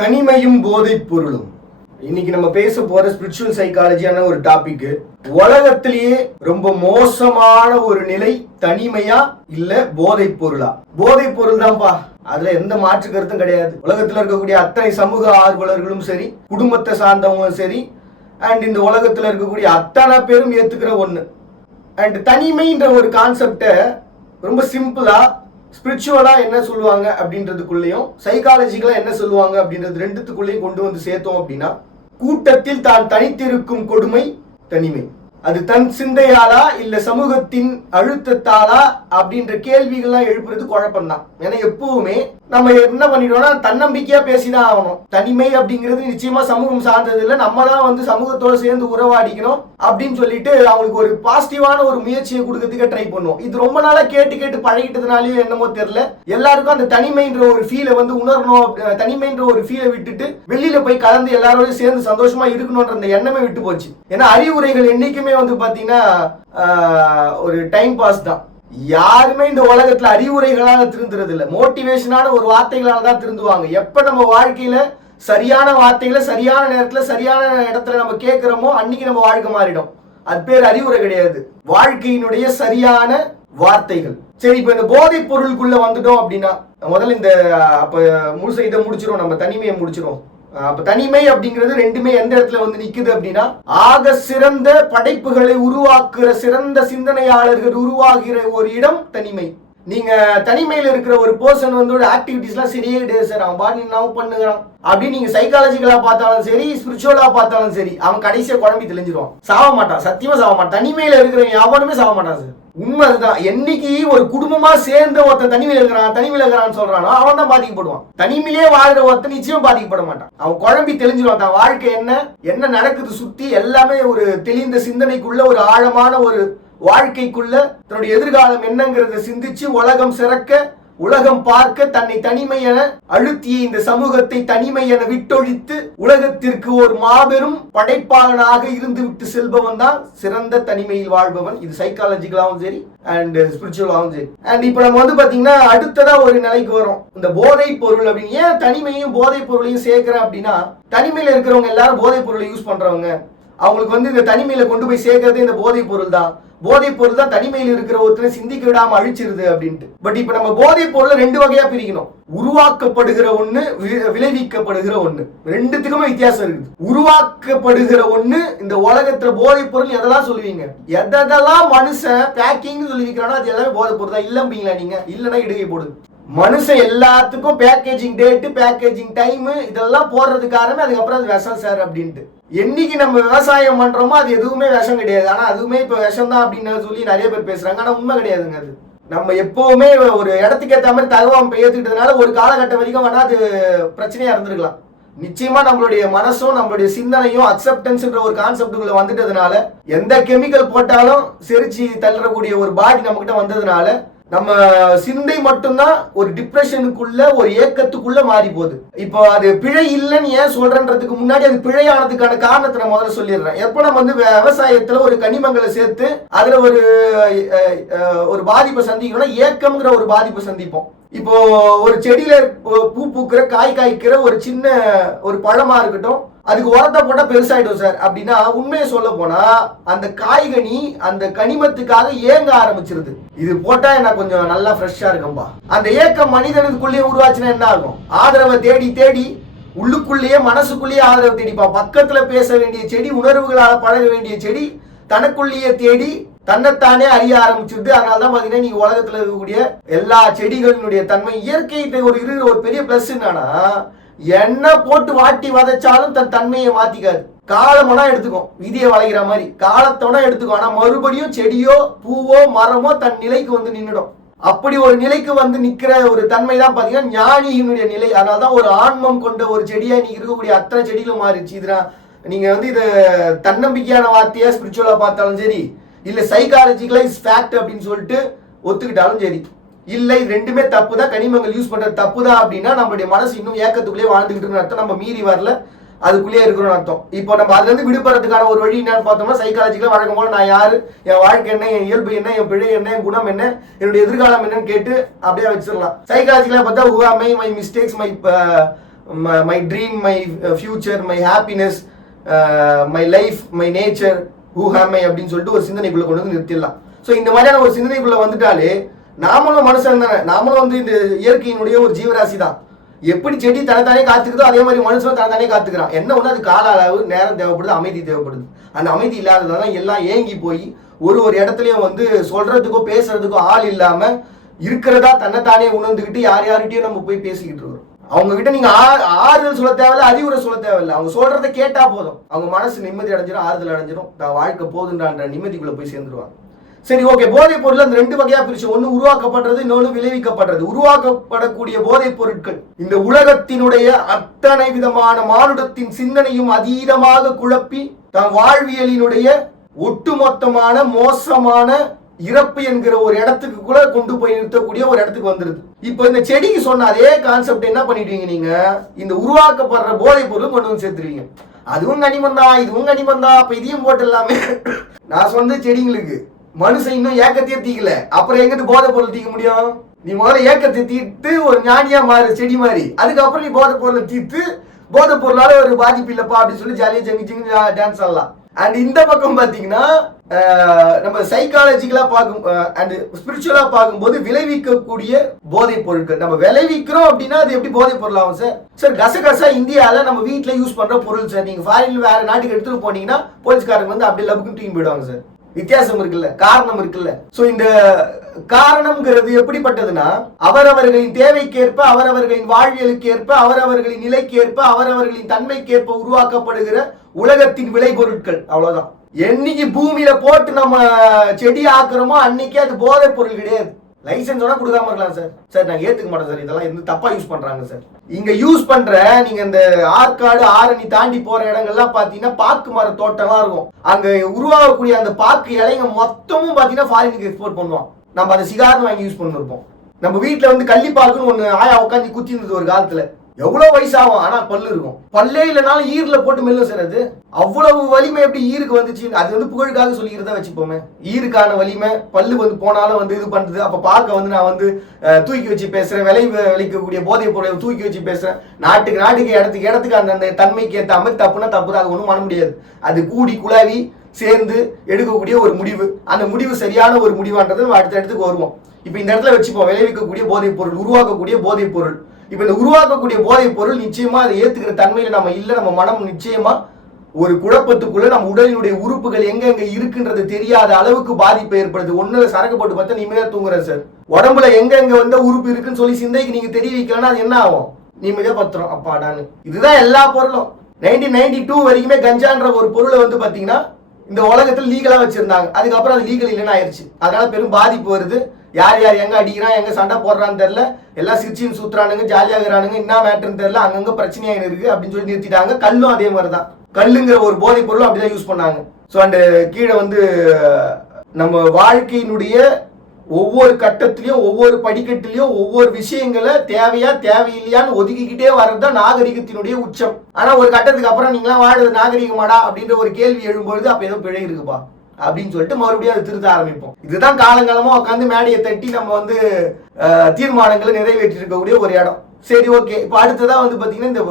தனிமையும் போதைப் பொருளும். இன்னைக்கு நம்ம பேச போற ஸ்பிரிச்சுவல் சைக்காலஜியான ஒரு டாபிக். உலகத்திலேயே ரொம்ப மோசமான ஒரு நிலை தனிமையா இல்ல போதைப் பொருளா? போதைப் பொருள் தான்ப்பா, அதுல எந்த மாற்று கருத்தும் கிடையாது. உலகத்துல இருக்கக்கூடிய அத்தனை சமூக ஆர்வலர்களும் சரி, குடும்பத்தை சார்ந்தவங்களும் சரி, அண்ட் இந்த உலகத்துல இருக்கக்கூடிய அத்தனை பேரும் ஏத்துக்கிற ஒண்ணு. அண்ட் தனிமைன்ற ஒரு கான்செப்டை ரொம்ப சிம்பிளா ஸ்பிரிச்சுவலா என்ன சொல்லுவாங்க அப்படின்றதுக்குள்ளேயும் சைக்காலஜிக்கலா என்ன சொல்லுவாங்க அப்படின்றது ரெண்டுத்துக்குள்ளேயும் கொண்டு வந்து சேர்த்தோம் அப்படின்னா, கூட்டத்தில் தான் தனித்திருக்கும் கொடுமை தனிமை. அது தன் சிந்தையாலா இல்ல சமூகத்தின் அழுத்தத்தாலா அப்படின்ற கேள்விகள்லாம் எழுப்புறது குழப்பம்தான். ஏன்னா எப்பவுமே நம்ம என்ன பண்ணிடுவோம்னா தன்னம்பிக்கையா பேசிதான் ஆகணும். தனிமை அப்படிங்கிறது நிச்சயமா சமூகம் சார்ந்தது இல்லை, நம்ம தான் வந்து சமூகத்தோட சேர்ந்து உறவாடிக்கணும் அப்படின்னு சொல்லிட்டு அவங்களுக்கு ஒரு பாசிட்டிவான ஒரு முயற்சியை கொடுக்கறதுக்கு ட்ரை பண்ணுவோம். இது ரொம்ப நாளா கேட்டு கேட்டு பழகிட்டதுனாலயும் என்னமோ தெரியல, எல்லாருக்கும் அந்த தனிமைன்ற ஒரு ஃபீலை வந்து உணரணும், தனிமைன்ற ஒரு ஃபீலை விட்டுட்டு வெளியில போய் கலந்து எல்லாரோடையும் சேர்ந்து சந்தோஷமா இருக்கணும்ன்ற அந்த எண்ணமே விட்டு போச்சு. ஏன்னா அறிவுரைகள் என்னைக்குமே வந்து பாத்தீங்கன்னா ஒரு டைம் பாஸ் தான். யாருமே இந்த உலகத்துல அறிவுரைகளால திருந்துறது இல்ல, மோட்டிவேஷனான ஒரு வார்த்தைகளால தான் திருந்துவாங்க. எப்ப நம்ம வாழ்க்கையில சரியான வார்த்தைகளை சரியான நேரத்துல சரியான இடத்துல நம்ம கேட்கிறோமோ அன்னைக்கு நம்ம வாழ்க்கை மாறிடும். அது பேர் அறிவுரை கிடையாது, வாழ்க்கையினுடைய சரியான வார்த்தைகள். சரி, இப்ப இந்த போதைப் பொருளுக்குள்ள வந்துட்டோம் அப்படின்னா முதல்ல இந்த அப்ப முழுச இதை முடிச்சிரும், நம்ம தனிமையை முடிச்சிரும். அப்ப தனிமை அப்படிங்கிறது ரெண்டுமே எந்த இடத்துல வந்து நிக்குது அப்படின்னா, ஆக சிறந்த படைப்புகளை உருவாக்குற சிறந்த சிந்தனையாளர்கள் உருவாகிற ஒரு இடம் தனிமை. நீங்க தனிமையில இருக்கிற ஒரு பர்சன் வந்து ஆக்டிவிட்டிஸ் எல்லாம் சரியே கிடையாது சார், அவன் பாட்டு என்ன பண்ணுகிறான் அப்படின்னு நீங்க சைக்காலஜிக்கலா பார்த்தாலும் சரி, ஸ்பிரிச்சுவலா பார்த்தாலும் சரி, அவன் கடைசியா குழம்பி தெளிஞ்சிருவான். சாவ மாட்டான், சத்தியமா சாவ மாட்டான். தனிமையில இருக்கிற எவனுமே சாவ மாட்டான் சார். உண்மை அதுதான். என்னைக்கு ஒரு குடும்பமா சேர்ந்து ஒருத்தன் தனிமையில இருக்கிறான்னு சொல்றானோ அவன் தான் பாதிக்கப்படுவான். தனிமையிலே வாழ்ற ஒருத்தன் நிச்சயம் பாதிக்கப்பட மாட்டான். அவன் குழம்பி தெளிஞ்சிருவான். தான் வாழ்க்கை என்ன நடக்குது சுத்தி எல்லாமே ஒரு தெளிந்த சிந்தனைக்குள்ள, ஒரு ஆழமான ஒரு வாழ்க்கைக்குள்ள தன்னுடைய எதிர்காலம் என்னங்கிறத சிந்திச்சு உலகம் சிறக்க, உலகம் பார்க்க தன்னை தனிமை என அழுத்திய இந்த சமூகத்தை தனிமை என விட்டொழித்து உலகத்திற்கு ஒரு மாபெரும் படைப்பாளனாக இருந்து விட்டு செல்பவன் தான் சிறந்த தனிமையில் வாழ்பவன். இது சைக்காலஜிக்கலாவும் சரி அண்ட் ஸ்பிரிச்சுவலாவும் சரி. அண்ட் இப்ப நம்ம வந்து பாத்தீங்கன்னா அடுத்ததா ஒரு நிலைக்கு வரும், இந்த போதைப் பொருள் அப்படின்னு. ஏன் தனிமையும் போதைப் பொருளையும் சேர்க்கிறேன் அப்படின்னா, தனிமையில இருக்கிறவங்க எல்லாரும் போதைப் பொருளை யூஸ் பண்றவங்க, அவங்களுக்கு வந்து இந்த தனிமையில கொண்டு போய் சேர்க்கறதே இந்த போதைப் பொருள் தான். போதைப் பொருள் தான் தனிமையில் இருக்கிற ஒருத்தரை சிந்திக்க விடாம அழிச்சிருது அப்படின்ட்டு. பட் இப்ப நம்ம போதைப் பொருளை ரெண்டு வகையா பிரிக்கணும். உருவாக்கப்படுகிற ஒண்ணு, விளைவிக்கப்படுகிற ஒண்ணு. ரெண்டுத்துக்குமே வித்தியாசம் இருக்குது. உருவாக்கப்படுகிற ஒண்ணு இந்த உலகத்துல போதைப் பொருள் எதெல்லாம் சொல்லுவீங்க, எதெல்லாம் மனுஷன் பேக்கிங் சொல்லிருக்கிறானோ அது எல்லாமே போதைப் பொருள் தான். இல்லம்பீங்களா நீங்க? இல்லைன்னா இடுகை போடுது. மனுஷன் எல்லாத்துக்கும் பேக்கேஜிங் டேட்டு, பேக்கேஜிங் டைம் இதெல்லாம் போடுறதுக்காரமே அதுக்கப்புறம் அது விஷம் சார் அப்படின்ட்டு. என்னைக்கு நம்ம விவசாயம் பண்றோமோ அது எதுவுமே விஷம் கிடையாது, ஆனா அதுவுமே இப்ப விஷம் தான் அப்படின்னு சொல்லி நிறைய பேர் பேசுறாங்க. ஆனா உண்மை கிடையாதுங்க. அது நம்ம எப்பவுமே ஒரு இடத்துக்கு ஏற்ற மாதிரி தகவல் ஏத்துக்கிட்டதுனால ஒரு காலகட்டம் வரைக்கும் வேணா அது பிரச்சனையா இருந்திருக்கலாம். நிச்சயமா நம்மளுடைய மனசும் நம்மளுடைய சிந்தனையும் அக்செப்டன்ஸ்ன்ற ஒரு கான்செப்டுக்குள்ள வந்துட்டதுனால, எந்த கெமிக்கல் போட்டாலும் செரிச்சு தள்ளக்கூடிய ஒரு பாடி நம்ம கிட்ட வந்ததுனால நம்ம சிந்தை மட்டும்தான் ஒரு டிப்ரெஷனுக்குள்ள, ஒரு ஏக்கத்துக்குள்ள மாறி போகுது. இப்போ அது பிழை இல்லைன்னு ஏன் சொல்றேன்றதுக்கு முன்னாடி அது பிழையானதுக்கான காரணத்தை நான் முதல்ல சொல்லிடுறேன். எப்ப நம்ம வந்து விவசாயத்துல ஒரு கனிமங்களை சேர்த்து அதுல ஒரு பாதிப்பை சந்திக்கணும்னா ஏக்கம்ங்கிற ஒரு பாதிப்பை சந்திப்போம். இப்போ ஒரு செடியில பூ பூக்கிற, காய் காய்க்கிற ஒரு சின்ன ஒரு பழமா இருக்கட்டும், அதுக்கு உரத்தை போட்டா பெருசாயிடும் சார் அப்படின்னா, உண்மையை சொல்ல போனா அந்த காய்கனி அந்த கனிமத்துக்காக ஏங்க ஆரம்பிச்சிருது. இது போட்டா எனக்கு கொஞ்சம் நல்லா ஃப்ரெஷ்ஷா இருக்கும்பா. அந்த ஏக்கம் மனிதனுக்குள்ளேயே உருவாச்சுன்னா என்ன ஆகும்? ஆதரவை தேடி தேடி உள்ளுக்குள்ளேயே மனசுக்குள்ளேயே ஆதரவு தேடிப்பா. பக்கத்துல பேச வேண்டிய செடி, உணர்வுகளால பழக வேண்டிய செடி தனக்குள்ளேயே தேடி தன்னைத்தானே அறிய ஆரம்பிச்சிருது. அதனாலதான் பாத்தீங்கன்னா நீங்க உலகத்துல இருக்கக்கூடிய எல்லா செடிகளினுடைய தன்மை, இயற்கை ஒரு பெரிய பிளஸ் என்னன்னா, என்ன போட்டு வாட்டி வதைச்சாலும் தன் தன்மையை மாத்திக்காது. காலமோனா எடுத்துக்கும், விதியை வளைகிற மாதிரி காலத்தோட எடுத்துக்கும். ஆனா மறுபடியும் செடியோ பூவோ மரமோ தன் நிலைக்கு வந்து நின்றுடும். அப்படி ஒரு நிலைக்கு வந்து நிக்கிற ஒரு தன்மை தான் பாத்தீங்கன்னா ஞானியினுடைய நிலை. அதனாலதான் ஒரு ஆன்மம் கொண்ட ஒரு செடியா நீங்க இருக்கக்கூடிய அத்தனை செடிகளும் மாறிடுச்சு. இதுனா நீங்க வந்து இதை தன்னம்பிக்கையான வார்த்தையா ஸ்பிரிச்சுவலா பார்த்தாலும் சரி, இல்ல சைக்காலஜிக்கலா இஸ் ஃபேக்ட் அப்படின்னு சொல்லிட்டு ஒத்துக்கிட்டாலும் சரி, இல்ல இது ரெண்டுமே தப்பு தான், கனிமங்கள் யூஸ் பண்றது தப்பு தான் அப்படின்னா நம்மளுடைய மனசு இன்னும் ஏக்கத்துக்குள்ளேயே வாழ்ந்துகிட்டு அர்த்தம். நம்ம மீறி வரல, அதுக்குள்ளேயே இருக்கிறோம் அர்த்தம். இப்போ நம்ம அதுல இருந்து விடுபடுறதுக்கான ஒரு வழி என்னன்னு பார்த்தோம்னா, சைக்காலஜிக்கலா வழக்கம் போல நான் யாரு, என் வாழ்க்கை என்ன, என் இயல்பு என்ன, என் பிழை என்ன, என் குணம் என்ன, என்னுடைய எதிர்காலம் என்னன்னு கேட்டு அப்படியே வச்சிடலாம். சைக்காலஜிக்கலா பார்த்தா my mistakes, my my dream, my future, my happiness, my life, my nature, who am I அப்படின்னு சொல்லிட்டு ஒரு சிந்தனைக்குள்ள கொண்டு வந்து நிறுத்திடலாம். ஸோ இந்த மாதிரியான ஒரு சிந்தனைக்குள்ள வந்துட்டாலே நாமளும் மனுஷன் தானே, நாமளும் வந்து இந்த இயற்கையினுடைய ஒரு ஜீவராசி தான். எப்படி செடி தனத்தானே காத்துக்குதோ அதே மாதிரி மனுஷனும் தனத்தானே காத்துக்கிறான். என்ன ஒன்று அது கால அளவு நேரம் தேவைப்படுது, அமைதி தேவைப்படுது. அந்த அமைதி இல்லாததான் எல்லாம் ஏங்கி போய் ஒரு இடத்துலயும் வந்து சொல்றதுக்கோ பேசுறதுக்கோ ஆள் இல்லாம இருக்கிறதா தன்னைத்தானே உணர்ந்துக்கிட்டு யார்கிட்டயும் நம்ம போய் பேசிக்கிட்டு இருக்கோம். அவங்க கிட்ட நீங்க ஆறுதல் சொல்ல தேவையில்ல, அறிவுரை சொல்ல தேவையில்லை. அவங்க சொல்றதை கேட்டா போதும், அவங்க மனசு நிம்மதி அடைஞ்சிடும், ஆறுதல் அடைஞ்சிடும், வாழ்க்கை போதுன்ற நிம்மதிக்குள்ள போய் சேர்ந்துருவாங்க. சரி, ஓகே. போதைப் பொருள் அந்த ரெண்டு வகையா பிரிச்சு, ஒன்னு உருவாக்கப்படுறது, இன்னொன்னு விளைவிக்கப்படுறது. உருவாக்கப்படக்கூடிய போதைப் பொருட்கள் இந்த உலகத்தினுடைய அத்தனை விதமான மானுடத்தின் சிந்தனையும் அதீதமாக குழப்பி தன் வாழ்வியலினுடைய ஒட்டுமொத்தமான மோசமான இறப்பு என்கிற ஒரு இடத்துக்கு கூட கொண்டு போய் நிறுத்தக்கூடிய ஒரு இடத்துக்கு வந்துருது. இப்ப இந்த செடிக்கு சொன்ன அதே கான்செப்ட் என்ன பண்ணிடுவீங்க நீங்க, இந்த உருவாக்கப்படுற போதைப் பொருளும் கொண்டு வந்து சேர்த்துருவீங்க. அதுவும் கனிமந்தா, இதுவும் கனிமந்தா, அப்ப இதையும் போட்டு எல்லாமே. நான் சொன்ன செடிங்களுக்கு மனுஷன் இன்னும் ஏக்கத்தையே தீக்கல, அப்புறம் எங்கிட்டு போதை பொருள் தீக்க முடியும்? நீ முதல்ல ஏக்கத்தை தீர்த்து ஒரு ஞானியா மாறு செடி மாதிரி, அதுக்கப்புறம் நீ போதை பொருளை தீர்த்து போதை பொருளால ஒரு பாதிப்பு இல்லப்பா அப்படின்னு சொல்லி ஜாலியா ஜங்கி டான்ஸ் ஆடலாம். அண்ட் இந்த பக்கம் பாத்தீங்கன்னா நம்ம சைக்காலஜிக்கலா பார்க்கும் அண்ட் ஸ்பிரிச்சுவலா பார்க்கும்போது விளைவிக்கக்கூடிய போதைப் பொருட்கள் நம்ம விளைவிக்கிறோம் அப்படின்னா அது எப்படி போதைப் பொருள் ஆகும் சார்? சார் கசகசா இந்தியால நம்ம வீட்டுல யூஸ் பண்ற பொருள் சார். நீங்க ஃபாரின்ல வேற நாட்டுக்கு எடுத்துட்டு போனீங்கன்னா போலீஸ்காரங்க வந்து அப்படியே லபுக்குன்னு தூக்கி போயிடுவாங்க சார். வித்தியாசம் இருக்குல்ல, காரணம் இருக்குல்ல. சோ இந்த காரணம்ங்கிறது எப்படிப்பட்டதுன்னா அவரவர்களின் தேவைக்கேற்ப, அவரவர்களின் வாழ்வியலுக்கு ஏற்ப, அவரவர்களின் நிலைக்கேற்ப, அவரவர்களின் தன்மைக்கேற்ப உருவாக்கப்படுகிற உலகத்தின் விளைபொருட்கள். அவ்வளவுதான். என்னைக்கு பூமியில போட்டு நம்ம செடி ஆக்குறோமோ அன்னைக்கு அது போதைப் பொருள் கிடையாது. லைசன்ஸ் வேணா கொடுக்காம இருக்கலாம் சார். சார் நாங்க ஏத்துக்க மாட்டோம் சார், இதெல்லாம் எந்த தப்பா யூஸ் பண்றாங்க சார். இங்க யூஸ் பண்ற நீங்க இந்த ஆற்காடு ஆரணி தாண்டி போற இடங்கள்லாம் பாத்தீங்கன்னா பாக்கு மர தோட்டம்லாம் இருக்கும். அங்க உருவாகக்கூடிய அந்த பாக்கு இலைங்க மொத்தமும் பாத்தீங்கன்னா ஃபாரினுக்கு எக்ஸ்போர்ட் பண்ணுவோம். நம்ம அதை சிகார்னு வாங்கி யூஸ் பண்ணிருப்போம். நம்ம வீட்டுல வந்து கள்ளிப்பாக்குன்னு ஒண்ணு ஆயா உட்காந்து குத்தி இருந்தது ஒரு காலத்துல. எவ்வளவு வயசாகும், ஆனா பல்லு இருக்கும். பல்லே இல்லைனாலும் ஈர்ல போட்டு மெல்லும் சார். அது அவ்வளவு வலிமை எப்படி ஈருக்கு வந்துச்சு? அது வந்து புகழுக்காக சொல்லிக்கிறதா வச்சுப்போமே. ஈருக்கான வலிமை பல்லு வந்து போனாலும் வந்து இது பண்றது. அப்ப பார்க்க வந்து நான் வந்து தூக்கி வச்சு பேசுறேன், விளைக்கக்கூடிய போதைப் பொருளை தூக்கி வச்சு பேசுறேன். நாட்டுக்கு இடத்துக்கு அந்த தன்மைக்கு ஏற்ற மாதிரி தப்புனா தப்பு தான், அது ஒன்றும் பண்ண முடியாது. அது கூடி குழாவி சேர்ந்து எடுக்கக்கூடிய ஒரு முடிவு. அந்த முடிவு சரியான ஒரு முடிவான்றது நம்ம அடுத்த இடத்துக்கு வருவோம். இப்ப இந்த இடத்துல வச்சுப்போம் விளைவிக்கக்கூடிய போதைப் பொருள், உருவாக்கக்கூடிய போதைப் பொருள். இப்ப இந்த உருவாக்கக்கூடிய போதைப் பொருள் நிச்சயமா அதை ஏத்துக்கிற தன்மையில நம்ம இல்ல. நம்ம மனம் நிச்சயமா ஒரு குழப்பத்துக்குள்ள நம்ம உடலினுடைய உறுப்புகள் எங்க இருக்குன்றது தெரியாத அளவுக்கு பாதிப்பை ஏற்படுது. ஒண்ணுல சரக்கு போட்டு பார்த்தா நிம்மதியா தூங்குற சார். உடம்புல எங்க வந்து உறுப்பு இருக்குன்னு சொல்லி சிந்தைக்கு நீங்க தெரிய வைக்கலன்னா அது என்ன ஆகும்? நிம்மதியா பத்துறோம் அப்பாடான்னு. இதுதான் எல்லா பொருளும். 1992 வரைக்குமே கஞ்சான்ற ஒரு பொருளை வந்து பாத்தீங்கன்னா இந்த உலகத்தில் லீகலா வச்சிருந்தாங்க. அதுக்கப்புறம் அது லீகல் இல்லைன்னு ஆயிடுச்சு. அதனால பெரும் பாதிப்பு வருது. யார் எங்க அடிக்கிறான், எங்க சண்டை போடுறான்னு தெரியல. எல்லாம் சிரிச்சின்னு சூத்துறானுங்க, ஜாலியாகிறானுங்க, என்ன மேட்டர்னு தெரியல, அங்கங்க பிரச்சனையாக இருக்கு அப்படின்னு சொல்லி நிறுத்திட்டாங்க. கல்லும் அதே மாதிரிதான். கல்லுங்கிற ஒரு போதைப் பொருளும் அப்படிதான் யூஸ் பண்ணாங்க. ஸோ அண்ட் கீழே வந்து நம்ம வாழ்க்கையினுடைய ஒவ்வொரு கட்டத்திலையும் ஒவ்வொரு படிக்கட்டிலையும் ஒவ்வொரு விஷயங்களை தேவையா தேவையில்லையான்னு ஒதுக்கிக்கிட்டே வர்றதுதான் நாகரிகத்தினுடைய உச்சம். ஆனா ஒரு கட்டத்துக்கு அப்புறம் நீங்களாம் வாழுது நாகரிகமாடா அப்படின்ற ஒரு கேள்வி எழும்பொழுது அப்ப ஏதோ பிழை இருக்குப்பா அப்படின்னு சொல்லிட்டு மறுபடியும் அதை திருத்த ஆரம்பிப்போம். இதுதான் காலங்காலமா உட்காந்து மேடையை தட்டி நம்ம வந்து தீர்மானங்களை நிறைவேற்றி இருக்கக்கூடிய ஒரு இடம். சரி, ஓகே. இப்ப அடுத்ததான் வந்து பாத்தீங்கன்னா இந்த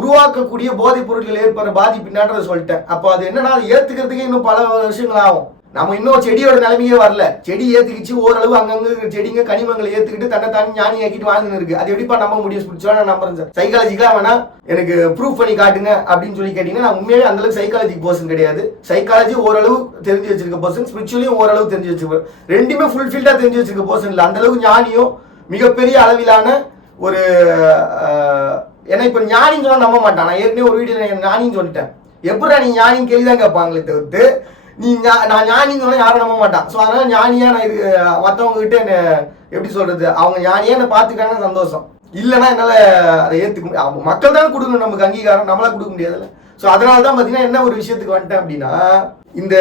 உருவாக்கக்கூடிய போதைப் பொருட்கள் ஏற்படுற பாதிப்புன்றதை சொல்லிட்டேன். அப்போ அது என்னன்னா அதை ஏத்துக்கிறதுக்கு இன்னும் பல விஷயங்கள் ஆகும். நம்ம இன்னும் செடியோட நிலைமையே வரல. செடி ஏத்துக்கிச்சு ஓரளவு அங்கங்க செடிங்க கனிமங்களை ஏத்துக்கிட்டு தன்னை தானி ஞானி ஆக்கிட்டு வாழ்ந்துன்னு இருக்கு. அது எப்படிப்பா நம்ப முடியும்? ஸ்பிரிச்சுவலா நான் நம்புறேன் சார். சைக்காலஜிக்கலா வேணா எனக்கு ப்ரூஃப் பண்ணி காட்டுங்க அப்படின்னு சொல்லி கேட்டீங்கன்னா நான் உண்மையாவே அந்த அளவுக்கு சைக்காலஜிக் பர்சன் கிடையாது. சைக்காலஜி ஓரளவு தெரிஞ்சு வச்சிருக்க பர்சன், ஸ்பிரிச்சுவலையும் ஓரளவு தெரிஞ்சு வச்சிருக்க, ரெண்டுமே ஃபுல்ஃபில்டா தெரிஞ்சு வச்சிருக்க பர்சன் இல்லை. அந்த அளவுக்கு ஞானியும் மிகப்பெரிய அளவிலான ஒரு ஏன்னா இப்ப ஞானின்னு சொன்னா நம்ப மாட்டான். நான் ஏற்கனவே ஒரு வீடியோ ஞானின்னு சொல்லிட்டேன். எப்படா நீ ஞானின்னு கேள்விதான் கேட்பாங்களே தவிர்த்து நீ நான் ஞானின்னு சொன்னா யாரும் நம்ப மாட்டான். ஸோ அதனால ஞானியா நான் இது மற்றவங்க கிட்ட என்ன எப்படி சொல்றது, அவங்க ஞானியா என்ன பார்த்துக்கிட்டாங்கன்னா சந்தோஷம். இல்லைன்னா என்னால அதை ஏற்றுக்க மக்கள் தான் கொடுக்கணும் நமக்கு அங்கீகாரம், நம்மளா கொடுக்க முடியாதுல்ல. ஸோ அதனால தான் பார்த்தீங்கன்னா என்ன ஒரு விஷயத்துக்கு வந்துட்டேன் அப்படின்னா இந்த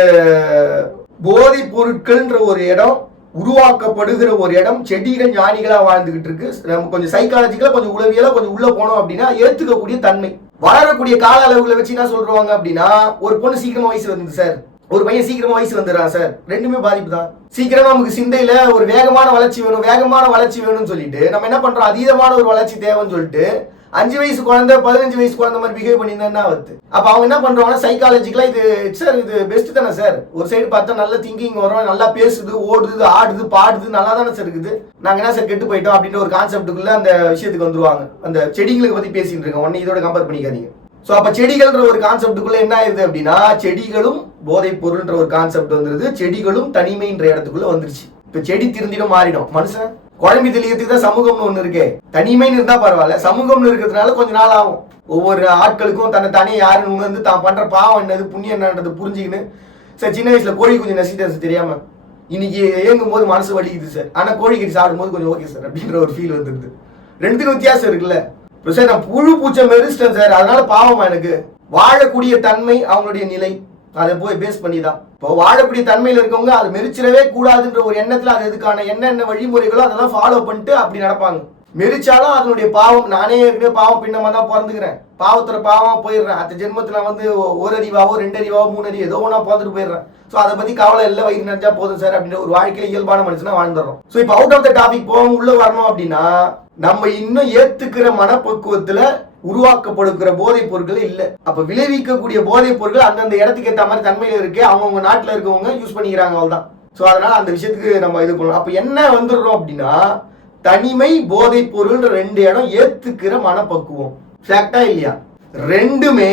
போதைப் பொருட்கள்ன்ற ஒரு இடம் உருவாக்கப்படுகிற ஒரு இடம் செடிகள் ஞானிகளா வாழ்ந்துகிட்டு இருக்கு. நம்ம கொஞ்சம் சைக்காலஜிக்கலா கொஞ்சம் உளவியலா கொஞ்சம் உள்ள போனோம் அப்படின்னா ஏத்துக்கக்கூடிய தன்மை வளரக்கூடிய கால அளவுகளை வச்சு என்ன சொல்றாங்க அப்படின்னா ஒரு பொண்ணு சீக்கிரமா வயசு வந்து சார், ஒரு பையன் சீக்கிரமா வயசு வந்துடுறான் சார். ரெண்டுமே பாதிப்பு தான். சீக்கிரமா நமக்கு சிந்தையில ஒரு வேகமான வளர்ச்சி வேணும், வேகமான வளர்ச்சி வேணும்னு சொல்லிட்டு நம்ம என்ன பண்றோம், அதீதமான ஒரு வளர்ச்சி தேவைன்னு சொல்லிட்டு 5 வயசு குழந்தை 15 வயசு குழந்தை மாதிரி பிஹேவ் பண்ணியிருந்தா வருது. அப்ப அவங்க என்ன பண்றாங்கன்னா சைக்காலஜிக்கலா இது சார் இது பெஸ்ட் தானே சார், ஒரு சைடு பார்த்தா நல்ல திங்கிங் வரும், நல்லா பேசுது, ஓடுது, ஆடுது, பாடுது, நல்லா தானே சார் இருக்குது, நாங்க என்ன சார் கெட்டு போயிட்டோம் அப்படின்ற ஒரு கான்செப்டுக்குள்ள அந்த விஷயத்துக்கு வந்துருவாங்க. அந்த செடிகளுக்கு பத்தி பேசிட்டு இருக்கோம், உடனே இதோட கம்பேர் பண்ணிக்காதீங்க. சோ அப்ப செடிகள்ன்ற ஒரு கான்செப்டுக்குள்ள என்ன ஆயிருது அப்படின்னா செடிகளும் போதைப் பொருள்ன்ற ஒரு கான்செப்ட் வந்துருது, செடிகளும் தனிமைன்ற இடத்துக்குள்ள வந்துருச்சு. இப்ப செடி திருந்திடும் மாறிடும், மனுஷன் குழம்பி தெளிக்கிறதுக்கு தான் சமூகம்னு ஒண்ணு இருக்கு. தனிமைன்னு இருந்தா பரவாயில்ல, சமூகம்னு இருக்கிறதுனால கொஞ்ச நாள் ஆகும். ஒவ்வொரு ஆட்களுக்கும் தன்னை தானே யாருன்னு உணர்ந்து தான் பண்ற பாவம் என்னது புண்ணியம் என்னன்றது புரிஞ்சுக்கின்னு சார் சின்ன வயசுல கோழி கொஞ்சம் நசிட்டது தெரியாம இன்னைக்கு இயங்கும் போது மனசு வலிக்குது சார், ஆனா கோழிக்கறி சாப்பிடும் போது கொஞ்சம் ஓகே சார் அப்படின்ற ஒரு ஃபீல் வந்துருது. ரெண்டுத்துக்கும் வித்தியாசம் இருக்குல்ல. சார் நான் புழு பூச்சை மெரிச்சிட்டேன் சார், அதனால பாவமா எனக்கு. வாழக்கூடிய தன்மை அவங்களுடைய நிலை, அதை போய் பேஸ் பண்ணி தான். இப்போ வாழக்கூடிய தன்மையில் இருக்கவங்க அதை மெரிச்சிடவே கூடாதுன்ற ஒரு எண்ணத்துல அது இதுக்கான என்னென்ன வழிமுறைகளோ அதெல்லாம் ஃபாலோ பண்ணிட்டு அப்படி நடப்பாங்க. மெரிச்சாலும் அதனுடைய பாவம், நானே ஏற்கனவே பாவம் பின்னமா தான் பிறந்துக்கிறேன், பாவத்துல பாவம் போயிடுறேன். அந்த ஜென்மத்துல வந்து ஒரு அறிவாவோ 2 அறிவாவோ 3 அறிவு ஏதோ ஒன்னா பிறந்துட்டு போயிடுறேன். ஸோ அதை பத்தி கவலை இல்லை, வயிறு நினைச்சா போதும் சார் அப்படின்ற ஒரு வாழ்க்கையில இயல்பான மனுஷனா வாழ்ந்துடுறோம். ஸோ இப்போ அவுட் ஆஃப் த டாபிக் போக உள்ள வரணும் அப்படின்னா நம்ம இன்னும் ஏத்துக்கிற மனப்பக்குவத்துல உருவாக்கப்படுகிற போதைப் பொருட்கள் இல்ல. அப்ப விளைவிக்கக்கூடிய போதைப் பொருட்கள் அந்தந்த இடத்துக்கு ஏற்ற மாதிரி தன்மையில இருக்கு, அவங்கவுங்க நாட்டுல இருக்கவங்க யூஸ் பண்ணிக்கிறாங்க, அவ்வளவுதான். சோ அதனால அந்த விஷயத்துக்கு நம்ம இது பண்ணணும். அப்ப என்ன வந்துடுறோம் அப்படின்னா தனிமை போதைப் பொருள் 2 இடம் ஏத்துக்கிற மனப்பக்குவம். ஃபேக்டா இல்லையா? ரெண்டுமே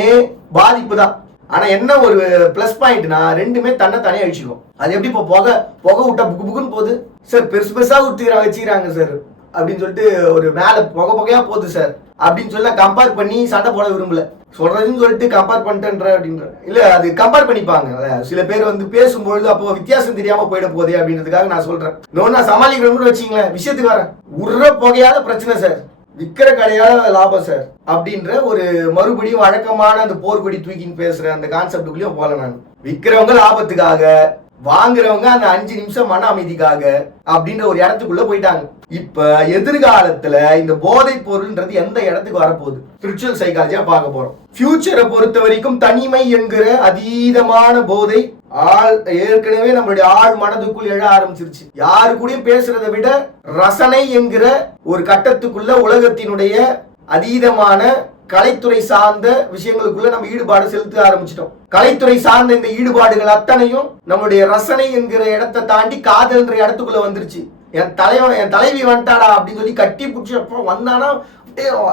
பாதிப்பு தான். ஆனா என்ன ஒரு பிளஸ் பாயிண்ட்னா ரெண்டுமே தன்னை தானே அழிச்சிடும். அது எப்படி இப்போ புகை விட்டா புக்கு புக்குன்னு போகுது சார், பெருசு பெருசா வச்சுக்கிறாங்க சார் அப்படின்னு சொல்லிட்டு ஒரு மேல புகையா போகுது சார் அப்படின்னு சொல்ல கம்பேர் பண்ணி சண்டை போட விரும்பல. சொல்றதுன்னு சொல்லிட்டு கம்பேர் பண்ணிட்டேன்ற அப்படின்ற இல்ல, அது கம்பேர் பண்ணிப்பாங்க சில பேர் வந்து பேசும்பொழுது, அப்போ வித்தியாசம் தெரியாம போயிட போதே அப்படின்றதுக்காக நான் சொல்றேன். நான் சமாளிக்கணும்னு வச்சுங்களேன், விஷயத்துக்கு வரேன். உர்ற புகையாத பிரச்சனை சார், விக்கிற கடையால லாபம் சார் அப்படின்ற ஒரு மறுபடியும் வழக்கமான அந்த போர்க்கொடி தூக்கின்னு பேசுற அந்த கான்செப்டுக்குள்ளேயும் போல. நான் விக்கிறவங்க லாபத்துக்காக, வாங்குறவங்க அந்த 5 நிமிஷம் மன அமைதிக்காக அப்படின்ற ஒரு இடத்துக்குள்ள போயிட்டாங்க. இப்ப எதிர்காலத்துல இந்த போதைப் பொருள்ன்றது எந்த இடத்துக்கு வரப்போகுது ஸ்பிரிச்சுவல் சைக்காலஜியா பார்க்க போறோம். ஃபியூச்சரை பொறுத்த வரைக்கும் தனிமை என்கிற அதீதமான போதை ஏற்கனவே நம்மளுடைய ஆழ் மனதுக்குள் எழ ஆரம்பிச்சிருச்சு. யாரு கூடயும் பேசுறதை விட ரசனை என்கிற ஒரு கட்டத்துக்குள்ள உலகத்தினுடைய அதீதமான கலைத்துறை சார்ந்த விஷயங்களுக்குள்ள நம்ம ஈடுபாடு செலுத்த ஆரம்பிச்சிட்டோம். கலைத்துறை சார்ந்த இந்த ஈடுபாடுகள் அத்தனையும் நம்மளுடைய ரசனை என்கிற இடத்தை தாண்டி காதல்ன்ற இடத்துக்குள்ள வந்துருச்சு. என் தலைவி வந்துட்டாடா அப்படின்னு சொல்லி கட்டி பிடிச்சி அப்போ வந்தானா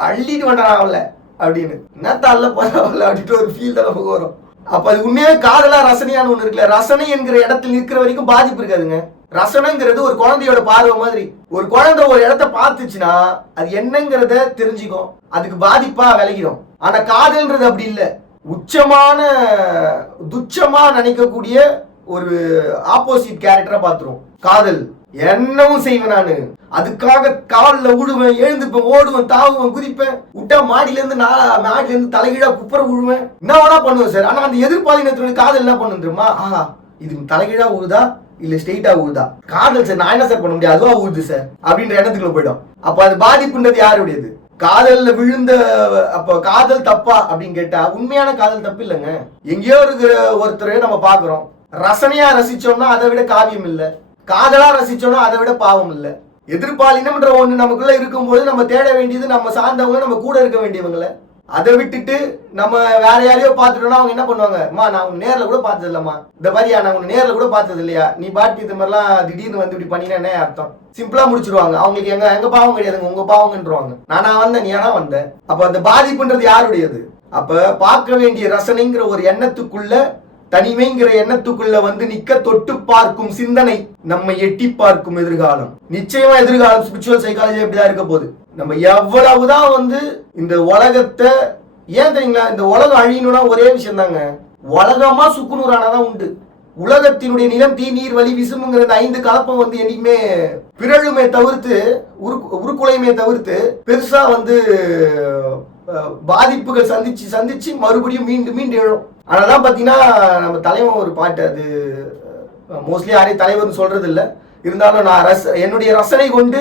அள்ளிட்டு வந்துட்டானா அவள அப்படின்னு என்னத்தால பரவாயில்ல அப்படின்ட்டு ஒரு ஃபீல் தான் நமக்கு வரும். அப்ப அது உண்மையாவே காதலா ரசனையான ஒண்ணு இருக்குல்ல. ரசனை என்கிற இடத்துல நிற்கிற வரைக்கும் பாதிப்பு இருக்காதுங்க. ரசனைங்கிறது ஒரு குழந்தையோட பார்வை மாதிரி. ஒரு குழந்தை ஒரு இடத்த பார்த்துச்சுன்னா அது என்னங்கிறத தெரிஞ்சுக்கும், அதுக்கு பாதிப்பா விலகிடும். ஆனா காதல்ன்றது அப்படி இல்லை, உச்சமான துச்சமா நினைக்கக்கூடிய ஒரு ஆப்போசிட் கேரக்டரா பார்த்துரும். காதல் என்னவும் செய்வேன் நானு, அதுக்காக காலில் விழுவேன், எழுந்துப்பேன், ஓடுவேன், தாவுவேன், குதிப்பேன், விட்டா மாடியில இருந்து மாடில இருந்து தலைகீழா குப்புற விழுவேன், என்ன வேணா பண்ணுவேன் சார். ஆனா அந்த எதிர்பாலினத்தினுடைய காதல் என்ன பண்ணு தெரியுமா? இது தலைகீழா உழுதா இல்ல ஸ்ட்ரெயிட்டா உழுதா, காதல் சார் நான் என்ன சார் பண்ண முடியாது, அதுவா உழுது சார் அப்படின்ற இடத்துக்குள்ள போயிடும். அப்ப அது பாதிப்புன்றது யாருடையது? காதல்ல விழுந்த. அப்ப காதல் தப்பா அப்படின்னு கேட்டா உண்மையான காதல் தப்பு இல்லைங்க. எங்கேயோ இருக்கிற ஒருத்தரை நம்ம பாக்குறோம், ரசனையா ரசிச்சோம்னா அதை விட காவியம் இல்லை, காதலா ரசிச்சோம்னா அதை விட பாவம் இல்லை. எதிர்பாலினம்ன்ற ஒண்ணு நமக்குள்ள இருக்கும்போது நம்ம தேட வேண்டியது நம்ம சார்ந்தவங்க, நம்ம கூட இருக்க வேண்டியவங்களை. அதை விட்டுட்டு நம்ம வேற யாரையோ பார்த்துட்டோம்னா அவங்க என்ன பண்ணுவாங்க, அம்மா நான் உன் நேரில் கூட பார்த்தது இல்லம்மா, இந்த மாதிரியா நான் உன் நேரில் கூட பார்த்தது இல்லையா, நீ பாட்டு இது மாதிரிலாம் திடீர்னு வந்து இப்படி பண்ணினே அர்த்தம், சிம்பிளா முடிச்சிருவாங்க. அவங்களுக்கு எங்க பாவம் கிடையாதுங்க, உங்க பாவங்கன்றவாங்க. நானா வந்தேன், நீ ஆனா வந்த. அப்ப அந்த பாதிப்புன்றது யாருடையது? அப்ப பார்க்க வேண்டிய ரசனைங்கிற ஒரு எண்ணத்துக்குள்ள, தனிமைங்கிற எண்ணத்துக்குள்ள வந்து நிக்க தொட்டு பார்க்கும் சிந்தனை நம்மை எட்டி பார்க்கும் எதிர்காலம். நிச்சயமா எதிர்காலம் ஸ்பிரிச்சுவல் சைக்காலஜி எப்படிதான் இருக்க போகுது. நம்ம எவ்வளவுதான் வந்து இந்த உலகத்தை, ஏன் தெரியுங்களா, இந்த உலகம் அழியணும்னா ஒரே விஷயம் தாங்க, உலகமா சுக்குநூறானாதான் உண்டு. உலகத்தினுடைய நிலம் தீ நீர் வலி விசும்புங்கிற இந்த 5 கலப்பம் வந்து என்னைக்குமே பிறழுமே தவிர்த்து உருக்குலையுமே தவிர்த்து பெருசா வந்து பாதிப்புகள் சந்திச்சு மறுபடியும் மீண்டு எழும். ஆனாதான் பாத்தீங்கன்னா நம்ம தலைவன் ஒரு பாட்டு, அது மோஸ்ட்லி யாரையும் தலைவர்னு சொல்றது இல்லை, இருந்தாலும் நான் என்னுடைய ரசனை கொண்டு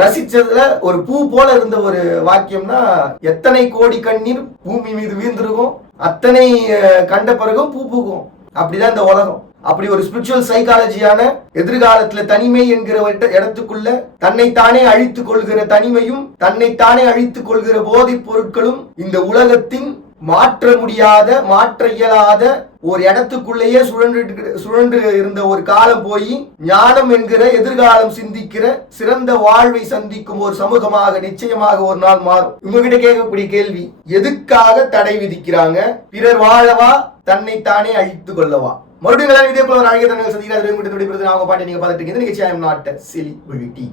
ரசிச்சதுல ஒரு பூ போல இருந்த ஒரு வாக்கியம்னா, எத்தனை கோடி கண்ணீர் பூமி மீது வீழ்ந்திருக்கும், அத்தனை கண்ட பிறகும் பூ பூக்கும். அப்படிதான் இந்த உலகம். அப்படி ஒரு ஸ்பிரிச்சுவல் சைக்காலஜியான எதிர்காலத்துல தனிமை என்கிற இடத்துக்குள்ள தன்னைத்தானே அழித்துக் கொள்கிற தனிமையும் தன்னைத்தானே அழித்துக் கொள்கிற போதைப் பொருட்களும் இந்த உலகத்தின் மாற்ற முடியாத மாற்ற இயலாத ஒரு இடத்துக்குள்ளேயே சுழன்று இருந்த ஒரு காலம் போய் ஞானம் என்கிற எதிர்காலம் சிந்திக்கிற சிறந்த வாழ்வை சந்திக்கும் ஒரு சமூகமாக நிச்சயமாக ஒரு நாள் மாறும். உங்ககிட்ட கேட்கக்கூடிய கேள்வி, எதுக்காக தடை விதிக்கிறாங்க? பிறர் வாழவா, தன்னைத்தானே அழித்துக் கொள்ளவா? மறுபடியும் இதே போல ஒரு அழகிய தன்னை சந்திக்கிறார். அவங்க பாட்டி நீங்க பார்த்துட்டு இருக்கீங்க. நிகழ்ச்சி I am not a celebrity.